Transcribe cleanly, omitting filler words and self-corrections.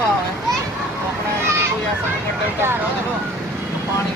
भाव है तो अपना कोई ऐसा गड्ढा उड्ढा करो चलो पानी